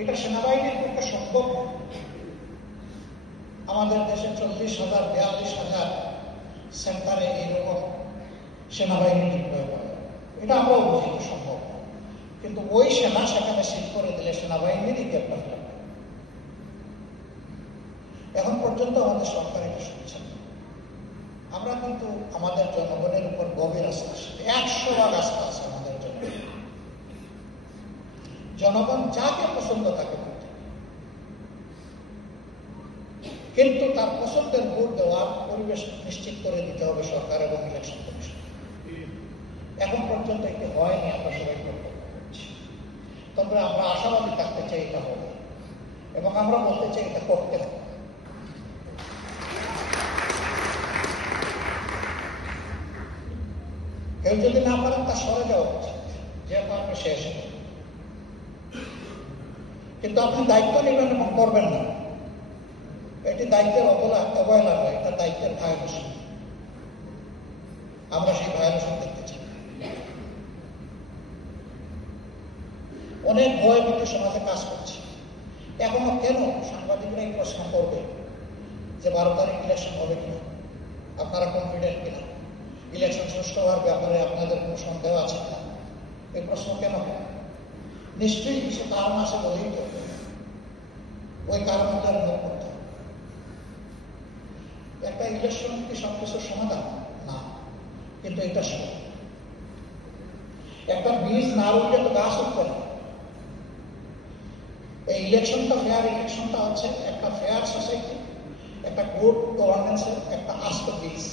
এটা সেনাবাহিনীর পক্ষে সম্ভব। আমাদের দেশে 40,000 42,000 সেন্টারে এইরকম সেনাবাহিনী ডিপ্লয় করে, এটা আমরাও বুঝি সম্ভব। কিন্তু ওই সেনা সেখানে সিট করে দিলে সেনাবাহিনীরই গ্রেপ্তার। এখন পর্যন্ত আমাদের সরকার এটা শুনছে। আমরা কিন্তু আমাদের জনগণের উপর গভীর আস্থা, 100% আস্থা আছে আমাদের জনগণ। জনগণ যাকে পছন্দ তাকে ভোট দেবে, কিন্তু তার পছন্দের ভোট দেওয়ার পরিবেশ নিশ্চিত করে দিতে হবে সরকার এবং ইলেকশন কমিশন। এখন পর্যন্ত এটি হয়নি, আমরা সবাই কর্তব্য করছি। তবে আমরা আশাবাদী থাকতে চাই এটা হবে, এবং আমরা বলতে চাই এটা করতে হবে। কেউ যদি না পারেন তা সরে যাওয়া উচিত, যে কারণে শেষ। কিন্তু আপনি দায়িত্ব নেবেন এবং করবেন না, এটি দায়িত্বের অবহেলা নয়, এটা দায়িত্বের ভায়োলেশন। আমরা সেই ভায়োলেশন দেখতে চাই। অনেক ভয় ভীতি সমাজে কাজ করছে। এখনো কেন সাংবাদিকরা এই প্রশ্ন করবে যে 12 তারিখ ইলেকশন হবে কিনা, আপনারা কনফিডেন্ট কিনা, ইলেকশন সুষ্ঠু হওয়ার ব্যাপারে আপনাদের কোনো সন্দেহ আছে কিনা? এই প্রশ্ন কেন? নিশ্চয়ই কিছু কারণ আছে বলেই তো ওই কারণটার মুখ করতে হবে। একটা ইলেকশন কি সবকিছুর সমাধান না, কিন্তু এটা সব। একটা বীজ না রুখলে তো গাছ উঠবে না। এই ইলেকশনটা ফেয়ার, ইলেকশনটা হচ্ছে একটা ফেয়ার সোসাইটি, একটা গুড গভর্নেন্সের একটা আস্ত বীজ।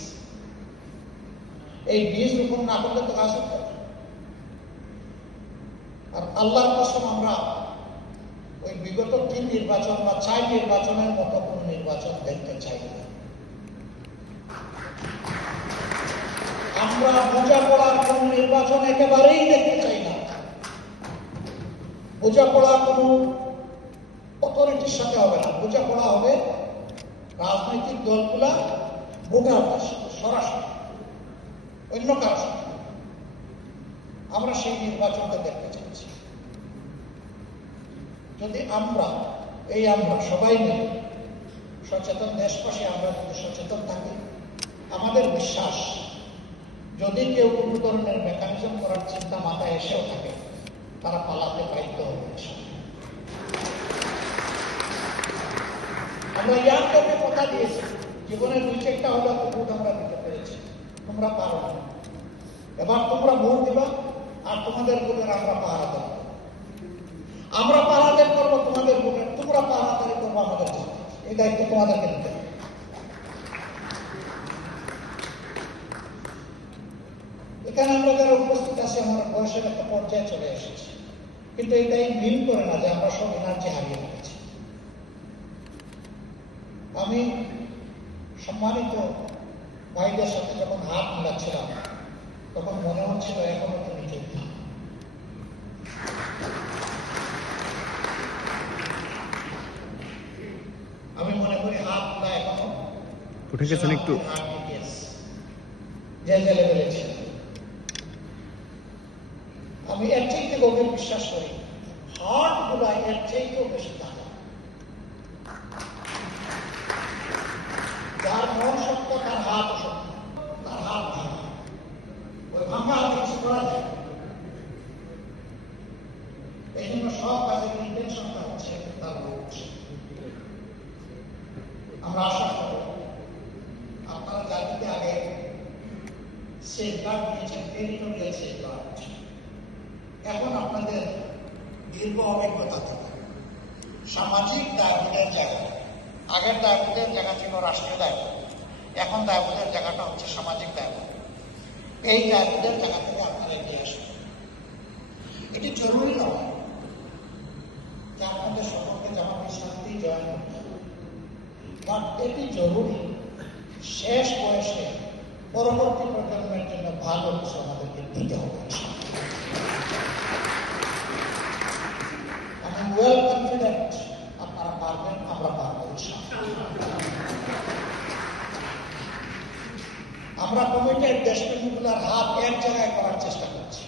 এই বীজ রোপণ না করলে তো গাছ উঠবে না। আর আল্লাহর কসম, আমরা ওই বিগত 3 নির্বাচন বা 4 নির্বাচনের মতো কোন নির্বাচন দেখতে চাই না। আমরা বোঝাপড়ার কোন নির্বাচন একেবারেই দেখতে চাই না। বোঝাপড়া কোন অথরিটির সাথে হবে না, বোঝাপড়া হবে রাজনৈতিক দলগুলা ভোটারদের সাথে সরাসরি, অন্য কারোর সাথে। আমরা সেই নির্বাচনটা দেখতে চাইছি। যদি আমরা সবাই মিলে সচেতন দেশবাসী, আমরা যদি সচেতন থাকি, আমাদের বিশ্বাস যদি কেউ কোনো ধরনের মেকানিজম করার চিন্তা মাথায় এসেও থাকে, তারা পালাতে বাধ্য হবে। আমরা ইয়ারকে কথা দিয়েছি, জীবনের 2-4টা হলো ভোট আমরা দিতে পেরেছি। তোমরা পারো না, এবার তোমরা ভোট দিবা, আর তোমাদের ভোটের আমরা পাহারা দেব। আমরা পাহারাদারি করবো তোমাদের ভোটের, তোমরা পাহারাদারি করবো আমাদের ভোট। এই দায়িত্ব তোমাদেরকে নিতে হবে। এখানে আমরা যারা উপস্থিত আছি, আমার বয়সের একটা পর্যায়ে চলে এসেছি, কিন্তু এটাই মিল করে না যে আমরা সব এনার্জি হারিয়ে ফেলেছি। আমি সম্মানিত ভাইদের সাথে যখন হাত মিলাচ্ছিলাম, তখন মনে হচ্ছিল এখনো তুমি যোদ্ধা। আমি মনে করি হাত না এখনো উঠে গেছেন একটু, যে লেভেলে ছিল। আমি এর চাইতে গভীর বিশ্বাস করি, হার্ট গুলা এর চাইতেও বেশি দাঁড়া। যার মন শক্ত তার হাত শক্ত, তার হাত ভাঙা। ওই ভাঙা হাতে কিছু করা যায়। এই জন্য সব কাজের ইন্টেনশনটা হচ্ছে তার ভোট। আমরা আশা করব আপনারা জাতিতে আগে সেফগার্ড দিয়েছেন, টেরিটোরিয়াল সেফগার্ড। এখন আপনাদের দীর্ঘ অভিজ্ঞতা থেকে সামাজিক দায়বোধের জায়গা, আগের দায়বোধের জায়গা ছিল রাষ্ট্রীয় দায়বোধ, এখন দায়বোধের জায়গাটা হচ্ছে সামাজিক দায়বোধ। এই দায়বোধের জায়গা থেকে আপনারা এগিয়ে আসবেন। এটি জরুরি নয় যে আপনাদের সকলকে জামাত ইসলামী জয়েন করতে হবে, বাট এটি জরুরি শেষ বয়সে পরবর্তী প্রজন্মের জন্য ভালো কিছু আমাদেরকে দিতে হবে। আমি ওয়েল কনফিডেন্ট আপনারা পারবেন, আমরা পারবো। আমরা কমিটেড দেশপ্রেমীগুলোর হাত এক জায়গায় করার চেষ্টা করছি।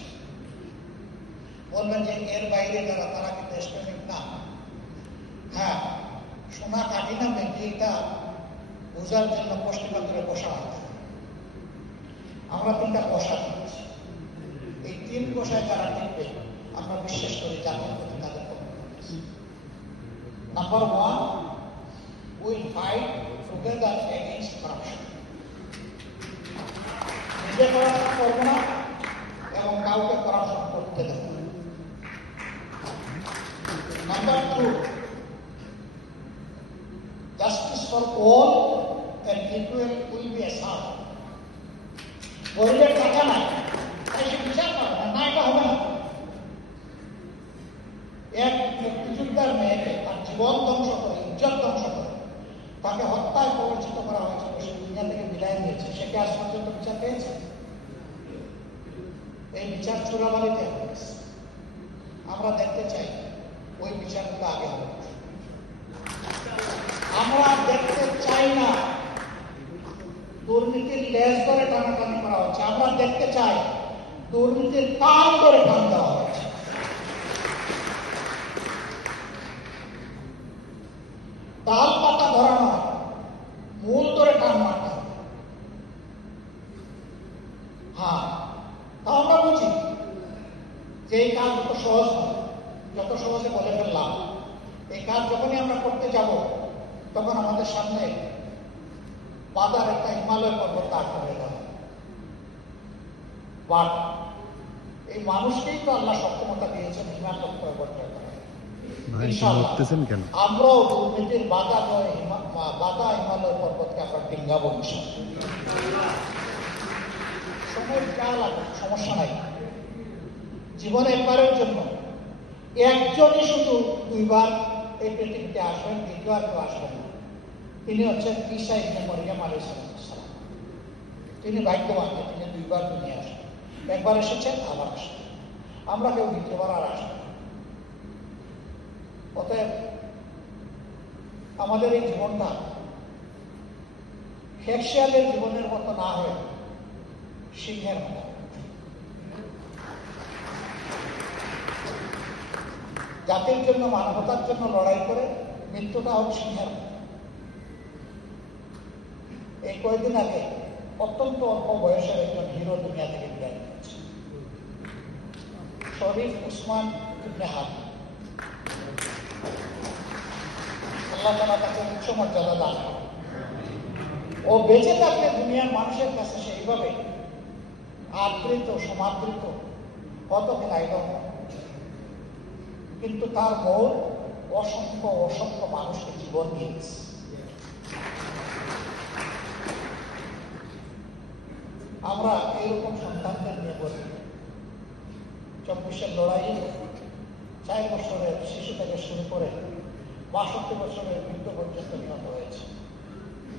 বলবেন যে এর বাইরে যারা, তারা কি দেশপ্রেমিক না? যদি এটা বোঝার জন্য প্রশ্ন করে বসা হয়, আমরা 3টা বসা দিচ্ছি। এই 3 বসায় যারা টিকবে আমরা বিশ্বাস করি জাতির প্রতি তাদের number 1, will fight together against corruption. নিজে করাপশন করবো না এবং কাউকে করাপশন করতে দেবো না। Number 2, justice for all and equal will be assured. গরিবের টাকা নাই, তাই সে বিচার করে না, এটা হবে না। এক মুক্তিযোদ্ধার মেয়েকে তার জীবন ধ্বংস করে, ইজ্জত ধ্বংস করে, তাকে হত্যায় প্ররোচিত করা হয়েছে, সে দুনিয়া থেকে বিদায় নিয়েছে, সে কি আজ পর্যন্ত বিচার পেয়েছে? এই বিচার চোরাবালিতে হয়েছে। আমরা দেখতে চাই ওই বিচারগুলো আগে হবে। আমরা দেখতে চাই না দুর্নীতির লেজ ধরে টানাটানি করা হচ্ছে, আমরা দেখতে চাই দুর্নীতির কান ধরে টান দেওয়া হচ্ছে। তাল পাতা ধরা নয়, মূল ধরে টান মারতে হবে। হ্যাঁ, তা আমরা বুঝি যে এই কাজ যত সহজ নয়, যত সহজে বলে ফেললাম। এই কাজ যখনই আমরা করতে যাব তখন আমাদের সামনে বাধার একটা হিমালয় পর্বত দাঁড় করে দেওয়া। বাট এই মানুষকেই তো আল্লাহ সক্ষমতা দিয়েছেন হিমালয় পর্বত কেন? আমরাও দুর্নীতির বাধা হিমালয় পর্বতকে আমরা ডিঙ্গাবো। সময় যা লাগে সমস্যা নাই। জীবনে একবারের জন্য একজনই শুধু 2বার এই পৃথিবীতে আসবেন, 2বার কেউ আসবেন না। তিনি হচ্ছেন ঈসা ইবনে মরিয়ম আলাইহিস সালাম। তিনি ভাগ্যবান যে তিনি 2বার দুনিয়া আসবেন। একবার এসেছেন, আবার আসবেন। আমরা কেউ 2বার আর আসবেন। অতএব আমাদের এই জীবনটা হেক্সিয়ালের জীবনের মতো না হয়ে সিংহের মতো। জাতির জন্য, মানবতার জন্য লড়াই করে মৃত্যুটা হোক সিংহের মতো। এই কয়েকদিন আগে অত্যন্ত অল্প বয়সের একজন হিরো দুনিয়া থেকে বিদায় নিয়েছে, শরীফ উসমান ইবনে হাদি। আল্লাহ তাআলা তাকে উচ্চ মর্যাদা দান করেন। ও বেঁচে থাকলে দুনিয়ার মানুষের কাছে সেইভাবে আদৃত, সমাদৃত কত কিনা, কিন্তু তার মৌর অসংখ্য অসংখ্য মানুষকে জীবন দিয়েছে। আমরা এইরকম সন্তানদের নিয়ে বলি 24-এর লড়াইয়ে 4 বছরের শিশু থেকে শুরু করে 62 বছরের বৃদ্ধ পর্যন্ত নিহত হয়েছে।